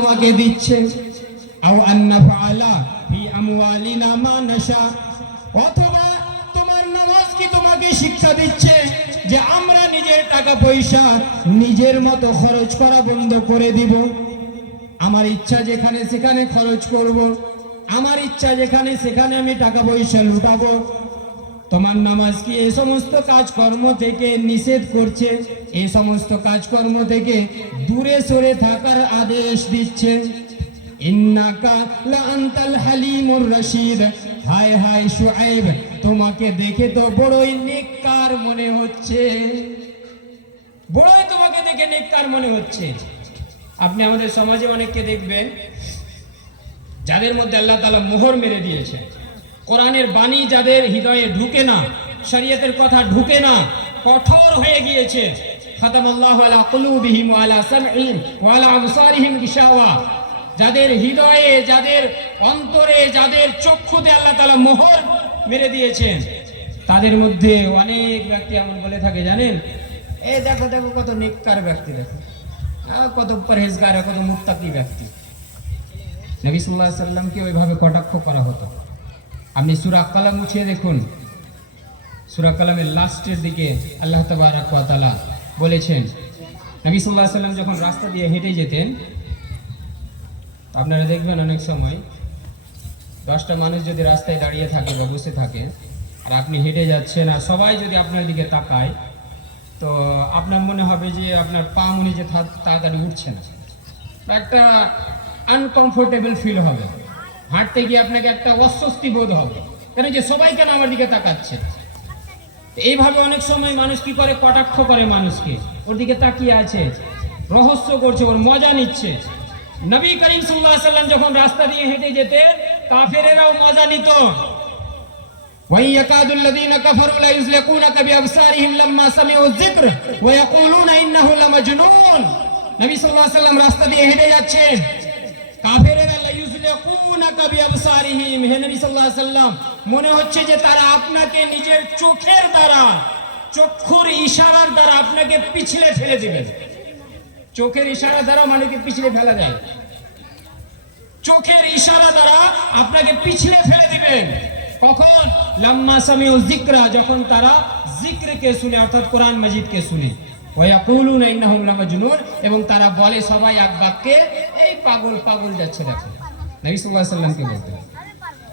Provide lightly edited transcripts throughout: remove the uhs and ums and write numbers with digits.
তোমাকে দিচ্ছে, আও আন্না ফাআলা ফি আমওয়ালিনা মা নাশা, অথবা তোমার নামাজ কি তোমাকে শিক্ষা দিচ্ছে যে আমরা নিজের টাকা পয়সা নিজের মতো খরচ করা বন্ধ করে দিব, আমার ইচ্ছা যেখানে সেখানে খরচ করব, আমার ইচ্ছা যেখানে সেখানে আমি টাকা পয়সা লুটাবো। তোমার নামাজ কি এই সমস্ত কাজকর্ম থেকে নিষেধ করছে, এই সমস্ত কাজকর্ম থেকে দূরে সরে থাকার আদেশ দিচ্ছে। ইন্নাকা লা আনতাল হালিমুর রশিদ, হায় হায় শুআইব, তোমাকে দেখে তো বড়ই নেককার মনে হচ্ছে, বড়ই তোমাকে দেখে নেককার মনে হচ্ছে। আপনি আমাদের সমাজে অনেককে দেখবেন যাদের মধ্যে আল্লাহ তাআলা মোহর মেরে দিয়েছে, কোরআনের বাণী যাদের হৃদয়ে ঢুকে না, শরীয়তের কথা ঢুকে না, কঠোর হয়ে গিয়েছে। খাতামাল্লাহু আলা কুলুবিহিম ওয়া আলা সামঈহিম ওয়া আলা আবসারিহিম গিশাওয়া, যাদের হৃদয়ে, যাদের অন্তরে, যাদের চক্ষুতে আল্লাহ তাআলা মোহর মেরে দিয়েছেন, তাদের মধ্যে অনেক ব্যক্তি এমন বলে থাকে, জানেন, এ দেখো দেখো কত নেককার ব্যক্তি, দেখো কত পরহেজগার, কত মুত্তাকি ব্যক্তি। নবী সাল্লাল্লাহু আলাইহি সাল্লামকে ওইভাবে কটাক্ষ করা হতো। আপনি সূরা কালাম উঠিয়ে দেখুন, সূরা কালামের লাস্টের দিকে আল্লাহ তাবারক ওয়া তাআলা বলেছেন, নবী সাল্লাল্লাহু আলাইহি সাল্লাম যখন রাস্তা দিয়ে হেঁটে যেতেন, আপনারা দেখবেন অনেক সময় 10টা মানুষ যদি রাস্তায় দাঁড়িয়ে থাকে বা বসে থাকে, আর আপনি হেঁটে যাচ্ছেন, আর সবাই যদি আপনার দিকে তাকায়, তো আপনার মনে হবে যে আপনার পা মনে যে তাড়াতাড়ি উঠছে না, একটা আনকমফোর্টেবল ফিল হবে, হাঁটতে গিয়ে আপনাকে একটা অস্বস্তি বোধ হবে, কেন যে সবাই কেন আমার দিকে তাকাচ্ছে। এইভাবে অনেক সময় মানুষ কি করে, কটাক্ষ করে মানুষকে, ওর দিকে তাকিয়ে আছে, রহস্য করছে, ওর মজা নিচ্ছে। নবী করিম সাল্লাল্লাহু আলাইহি সাল্লাম যখন রাস্তা দিয়ে হেঁটে যেতেন, কাফেরেরাও মজা নিত। ওয়াইয়াকাদুল লাযীনা কাফারু লা ইউযলিকুনাকা বিআবসারিহিম লাম্মা সামিউ যিকর ওয়া ইয়াকুলুনা ইন্নাহু লামাজনুন। নবী সাল্লাল্লাহু আলাইহি সাল্লাম রাস্তা দিয়ে হেঁটে যাচ্ছেন, কাফেরেরা লা ইউযলিকুনাকা বিআবসারিহিম, হে নবী সাল্লাল্লাহু আলাইহি সাল্লাম, মনে হচ্ছে যে তারা আপনাকে নিজের চোখের দ্বারা, চক্ষুর ইশারার দ্বারা আপনাকে পিছলে ফেলে দিবেন। চোখের ইশারা দ্বারা মানুষকে পিছলে ফেলা যায়, চোখের ইশারা দ্বারা আপনাকে পিছলে ফেলে দিবেন। কখন? লাম্মা সামিউ যিকরা, যখন তারা জিক্রকে শুনে, অর্থাৎ কোরআন মাজিদকে শুনে। ওয়া ইয়াকুলুনা ইন্নাহুম লামাজনুন, এবং তারা বলে সবাই এক বাক্যে, এই পাগল পাগল যাচ্ছে। দেখো নবী সাল্লাল্লাহু আলাইহি সাল্লামকে বলতে,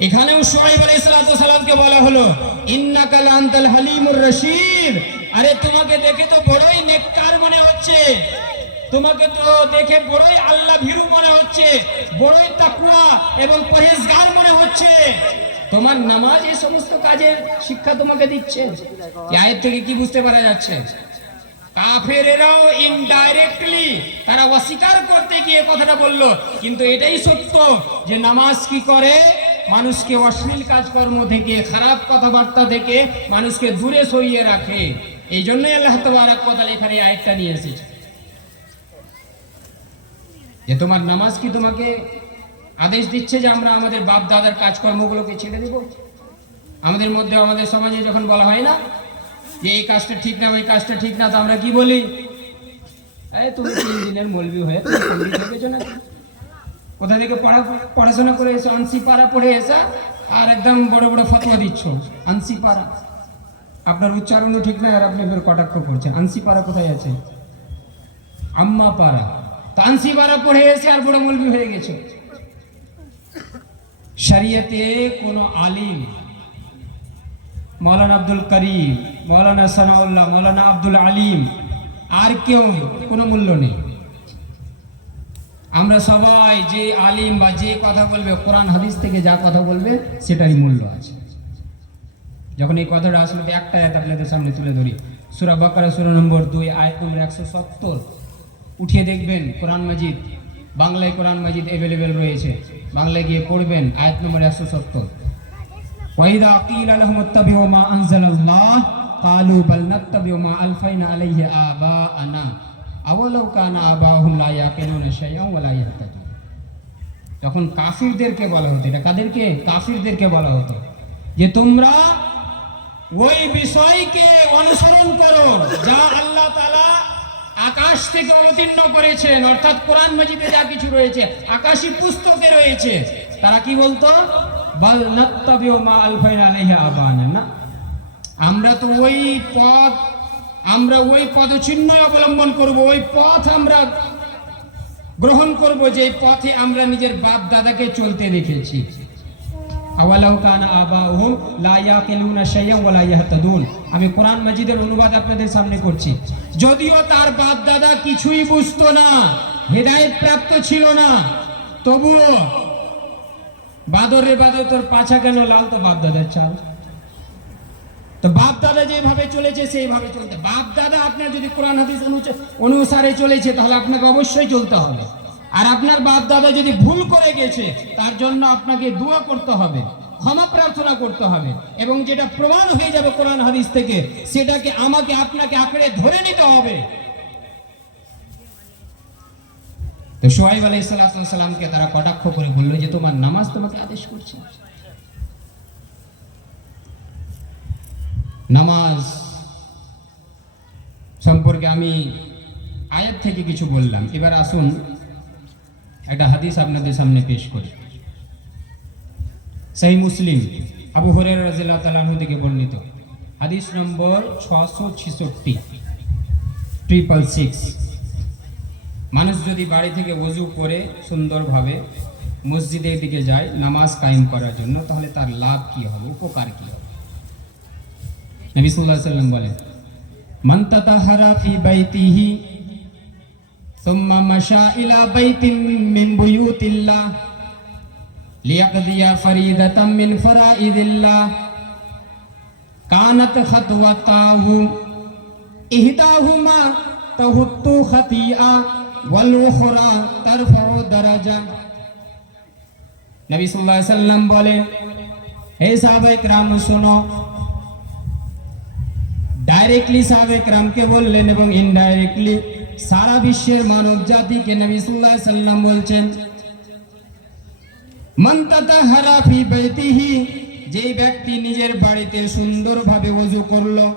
এখানেও শুআইব আলাইহিস সালামকে বলা হলো, ইন্নাকা লা আনতাল হালিমুর রশিদ, আরে তোমাকে দেখে তো বড়ই নেককার মনে হচ্ছে, তোমাকে তো দেখে বড়ই আল্লাহ ভীরু মনে হচ্ছে, বড়ই তাকওয়া এবং পরহেজগার মনে হচ্ছে। তোমার নামাজ এই সমস্ত কাজের শিক্ষা তোমাকে দিচ্ছে। এই আয়াত থেকে কি বুঝতে পারা যাচ্ছে? কাফেরেরাও ইনডাইরেক্টলি তারা অস্বীকার করতে গিয়ে কথাটা বলল, কিন্তু এটাই সত্য যে নামাজ কি করে, মানুষকে অশ্লীল কাজকর্ম থেকে, খারাপ কথাবার্তা থেকে মানুষকে দূরে সরিয়ে রাখে। এই জন্যই আল্লাহ তাবারক ওয়া তাআলা এখানে আয়াতটা নিয়ে এসেছে যে তোমার নামাজ কি তোমাকে আদেশ দিচ্ছে যে আমরা আমাদের বাপ দাদার কাজকর্মগুলোকে ছেড়ে দিব। আমাদের মধ্যে, আমাদের সমাজে যখন বলা হয় না যে এই কাজটা ঠিক না, ওই কাজটা ঠিক না, তো আমরা কি বলি, এই তুমি 3 দিনের মৌলবি হয়ে তুমি পণ্ডিত হয়েছো না, কোথা থেকে পড়াশোনা করে এসো, আনসি পাড়া পড়ে এসা আর একদম বড় বড় ফতোয়া দিচ্ছ। আনসি পাড়া, আপনার উচ্চারণও ঠিক না, আর আপনি ফের কটাক্ষ করছেন। আনসি পাড়া কোথায় আছে? আম্মা পাড়া। তো আনসি পাড়া পড়ে এসে আর বড় মৌলবি হয়ে গেছে। শরীয়তে কোন আলিম, মৌলানা আব্দুল করিম, মৌলানা সানাউল্লাহ, মৌলানা আব্দুল আলিম, আর কেউ কোনো মূল্য নেই। আমরা সবাই যে আলিম বা যে কথা বলবে, কোরআন হাদিস থেকে যা কথা বলবে সেটারই মূল্য আছে। যখন এই কথাটা আসলে একটা আয়াত আপনাদের সামনে তুলে ধরি, সূরা বাকারা সূরা নম্বর 2 আয়াত নম্বর 170 উঠিয়ে দেখবেন। কোরআন মাজিদ, বাংলায় কোরআন মাজিদ অ্যাভেলেবেল রয়েছে, বাংলায় গিয়ে পড়বেন আয়াত নম্বর 170। ওয়াইদা কিলা লাহুম ইত্তাবিউ মা আনজালাল্লাহ ক্বালু বাল নাত্তাবিউ মা আলফাইনা আলাইহি আবাআনা আওয়ালাউ কানা আবাহুম লা ইয়াকিলুনা শাইআন ওয়া লা ইয়াহতাদুন। তখন কাফিরদেরকে বলা হতো, এটা কাদেরকে? কাফিরদেরকে বলা হতো যে তোমরা ওই বিষয়কে অনুসরণ করো যা আল্লাহ তাআলা আকাশ থেকে অবতীর্ণ করেছেন, অর্থাৎ কোরআন মাজিদে যা কিছু রয়েছে আকাশী পুস্তকে রয়েছে, তারা কি বলতো? বাল নাত্তাবিউ মা আলফাইনা আলাইহি আবানা, না, আমরা তো ওই পদচিহ্ন অবলম্বন করব, ওই পথ আমরা গ্রহণ করব যে পথে আমরা নিজের বাপ দাদাকে চলতে দেখেছি। আওয়ালাউ কানা আবাউহুম লা ইয়াকিলুনা শাইআন ওয়া লা ইয়াহতাদুন। আমি কোরআন মাজিদের অনুবাদ আপনাদের সামনে করছি। যদিও তার বাপ দাদা কিছুই বুঝতো না, হেদায়েত প্রাপ্ত ছিল না, তবুও বাদর তোর পাছা কেন লাল? তো বাপ দাদার চাল, তো বাপ দাদা যেভাবে চলেছে সেইভাবে চলতে। বাপ দাদা আপনার যদি কোরআন হাদিস অনুসারে চলেছে তাহলে আপনাকে অবশ্যই চলতে হবে। আর আপনার বাপ দাদা যদি ভুল করে গেছে তার জন্য আপনাকে দোয়া করতে হবে, ক্ষমা প্রার্থনা করতে হবে, এবং যেটা প্রমাণ হয়ে যাবে কোরআন হাদিস থেকে সেটাকে আমাকে আপনাকে আঁকড়ে ধরে নিতে হবে। তো শুআয়ব আলাইহিস সালামকে তারা কটাক্ষ করে বলল যে তোমার নামাজ তোমাকে আদেশ করছে। নামাজ সম্পর্কে আমি আয়াত থেকে কিছু বললাম, এবার আসুন একটা হাদিস আপনাদের সামনে পেশ করি। সহিহ মুসলিম আবু হুরায়রা রাদিয়াল্লাহু তাআলা আনহু থেকে বর্ণিত, হাদিস নম্বর 666। মানুষ যদি বাড়ি থেকে ওযু করে সুন্দরভাবে মসজিদের দিকে যায় নামাজ কায়েম করার জন্য, তাহলে তার লাভ কি হবে, উপকার কি হবে? নবী সাল্লাল্লাহু আলাইহি ওয়াসাল্লাম বলেন, মান তাতাহারা ফি বাইতিহি সুম্মা মাশা ইলা বাইতিন মিন বুয়ুতিল্লাহ লিয়াকদিয়া ফরিদাতাম মিন ফরাইদিল্লাহ কানাত খাতওয়াতাহু ইহদাহুমা তাহুত্তু খাতিয়া ওয়াল উখরা তারফাউ দারাজা। নবী সাল্লাল্লাহু আলাইহি ওয়াসাল্লাম বলেন, হে সাহাবায়ে কেরাম শোনো। ডাইরেক্টলি সাহাবায়ে কেরামকে বললেন এবং ইনডাইরেক্টলি সারা বিশ্বের মানব জাতিকে নবী সাল্লাল্লাহু আলাইহি ওয়াসাল্লাম বলছেন, মান তাতাহারা ফি বাইতিহি, যেই ব্যক্তি নিজের বাড়িতে সুন্দরভাবে ওযু করলো,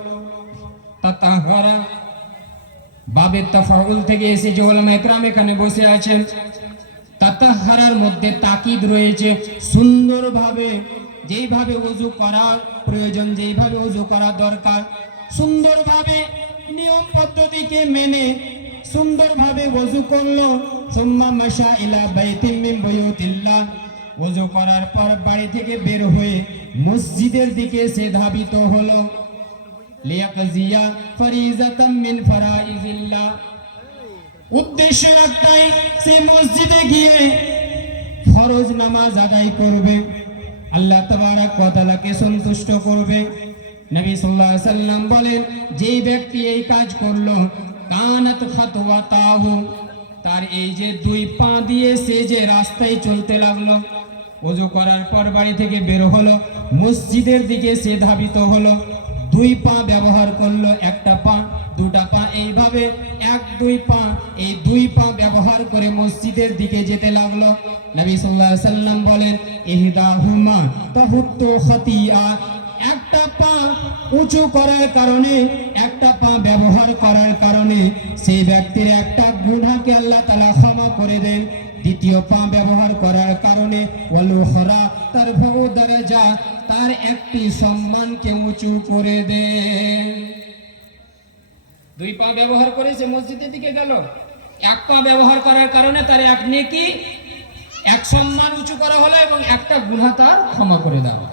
তাতাহারা বাবে তাফাউল থেকে এসেছে, উলামা ইকরাম এখানে বসে আছেন। তাতাহারার মধ্যে তাকিদ রয়েছে, সুন্দরভাবে যেইভাবে ওযু করা প্রয়োজন, যেইভাবে ওযু করা দরকার, সুন্দরভাবে নিয়ম পদ্ধতিকে মেনে সুন্দরভাবে ওযু করলো। সুম্মা মাশা ইলা বাইতিন মিন বুয়ুতিল্লাহ, ওযু করার পর বাড়ি থেকে বের হয়ে মসজিদের দিকে সে ধাবিত হলো। লিয়াকজিয়া ফরিজাতাম মিন ফরাইজিল্লাহ, উদ্দেশ্য একটাই, সে মসজিদে গিয়ে ফরজ নামাজ আদায় করবে, আল্লাহ তাবারক ওয়া তাআলাকে সন্তুষ্ট করবে। নবী সাল্লাল্লাহু আলাইহি ওয়াসাল্লাম বলেন, যেই ব্যক্তি এই কাজ করলো, কানাত খাতওয়াতাহু, তার এই যে দুই পা দিয়ে সে যে রাস্তায় চলতে লাগলো, ওযু করার পর বাড়ি থেকে বের হলো, মসজিদের দিকে সে ধাবিত হলো, দুই পা ব্যবহার করলো, একটা পা, দুটা পা, এইভাবে এক দুই পা, এই দুই পা ব্যবহার করে মসজিদের দিকে যেতে লাগলো। নবী সাল্লাল্লাহু আলাইহি ওয়াসাল্লাম বলেন, ইহদাহুমা তাহুত্তু খাতিয়া, একটা পা উঁচু করার কারণে, একটা পা ব্যবহার করার কারণে সেই ব্যক্তির একটা গুনাহকে আল্লাহ তাআলা ক্ষমা করে দেন। দ্বিতীয় পা ব্যবহার করার কারণে ওয়াল উখরা তারফাউ দারাজা, তার একটি সম্মানকে উঁচু করে দেন। দুই পা ব্যবহার করে সে মসজিদের দিকে গেল, এক পা ব্যবহার করার কারণে তার এক নেকি, এক সম্মান উঁচু করা হলো এবং একটা গুনাহ তার ক্ষমা করে দেওয়া।